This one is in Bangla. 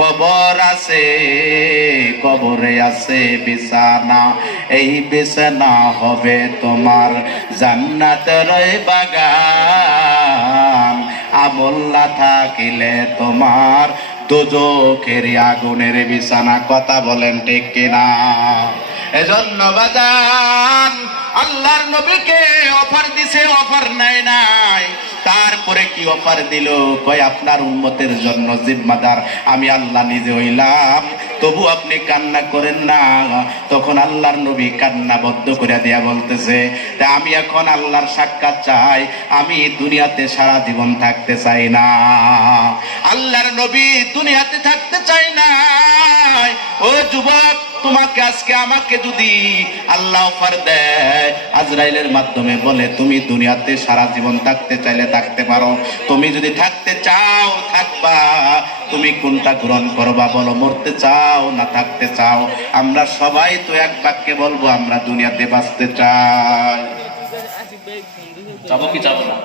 কবর আছে, কবরে আছে বিছানা, এই বিছানা হবে তোমার জান্নাতের বাগান। আমল না থাকিলে তোমার দোজখের আগুনের বিছানা। কথা বলেন ঠিক কিনা? এজন্য বাজান আল্লাহর নবীকে অফার দিছে, অফার নাই নাই। তারপরে কি অফার দিল? কয় আপনার উম্মতের জন্য জিম্মাদার আমি আল্লাহ নিজে হইলাম, তবু আপনি কান্না করেন না। তখন আল্লাহর নবী কান্না বদ্ধ করে দিয়া বলতেছে, আমি এখন আল্লাহর সাক্ষাৎ চাই, আমি দুনিয়াতে সারা জীবন থাকতে চাই না। আল্লাহর নবী দুনিয়াতে থাকতে চাই না। ও যুবক, তোমাকে আজকে আমাকে যদি আল্লাহ অফার দেয়, আজরাইলের মাধ্যমে বলে তুমি দুনিয়াতে সারা জীবন থাকতে চাইলে থাকতে পারো, তুমি যদি থাকতে চাও থাকবা, তুমি কোনটা গ্রহণ করবা বলো? মরতে চাও না থাকতে চাও? আমরা সবাই তো এক বাক্যে বলবো আমরা দুনিয়াতে বাঁচতে চাই। যাবো কি যাবো না?